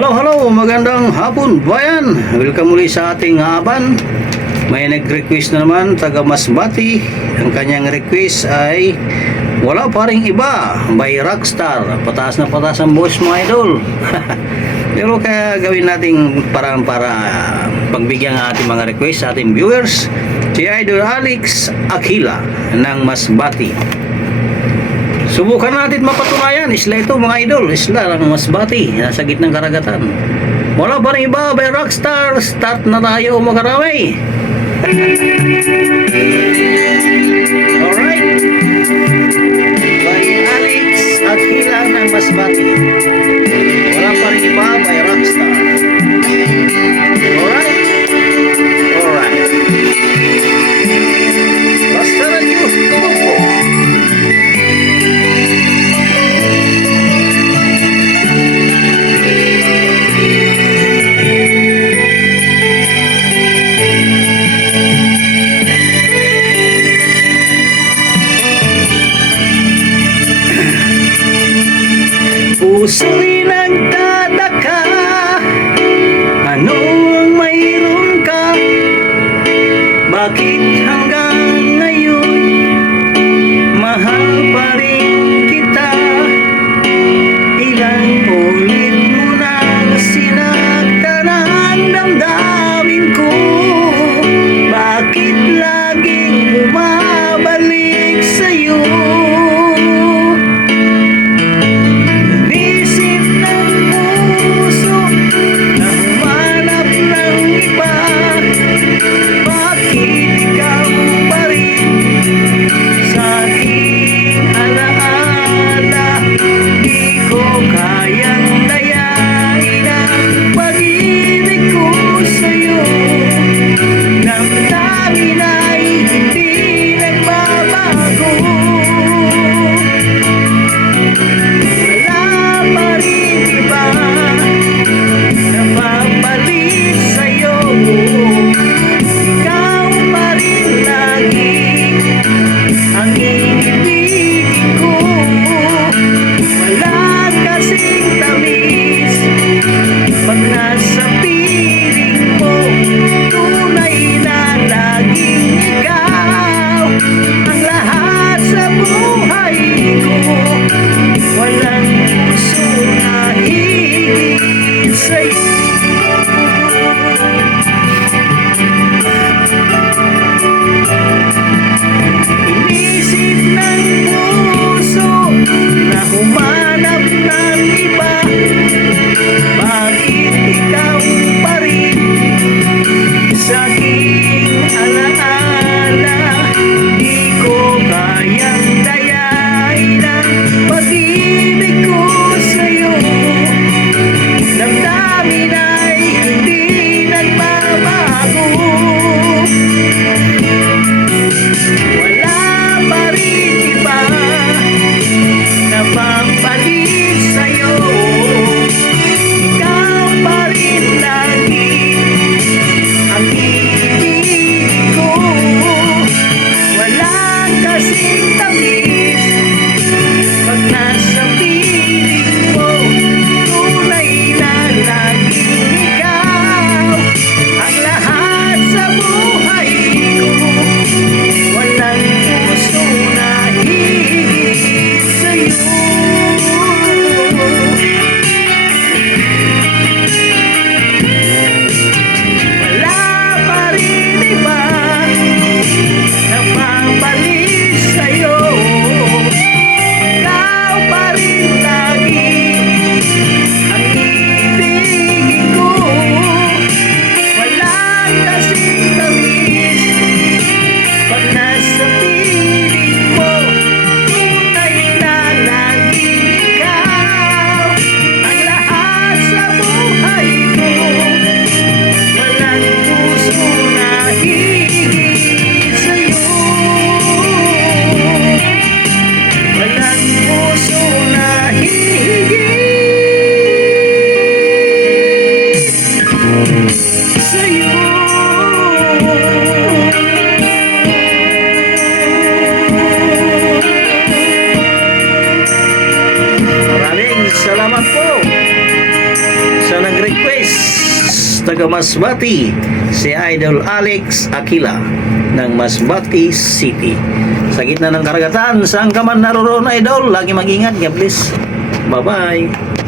Hello, hello, magandang hapon bayan. Welcome muli sa ating haban. May nag-request na naman, taga Masbati. Ang kanyang request ay wala pa ring iba by Rockstar. Pataas na pataas ang boss mga idol. Pero kaya gawin nating parang para pagbigyan ng ating mga request sa ating viewers. Si Idol Alex Aquila ng Masbati. Subukan natin mapatunayan. Isla ito mga idol. Isla ng Masbati. Nasa gitnang karagatan. Wala pa rin iba by Rockstar. Start na tayo mga karamay. Alright. By Alex Aquila ng Masbati. Wala pa rin iba by Rockstar. Alright. Alright. Basta na nyo. Tubo. Puso'y nagtataka, ano ang mayroon ka? Bakit hanggang ngayon mahal pa rin kita? Ilang ulit mo nang sinaktan ang damdamin ko. Bakit laging bumabalik sa'yo? taga Masbati, si Idol Alex Aquila ng Masbati City. Sa gitna ng karagatan, saan ka man naroon, Idol, lagi mag-ingat. God bless. Bye-bye.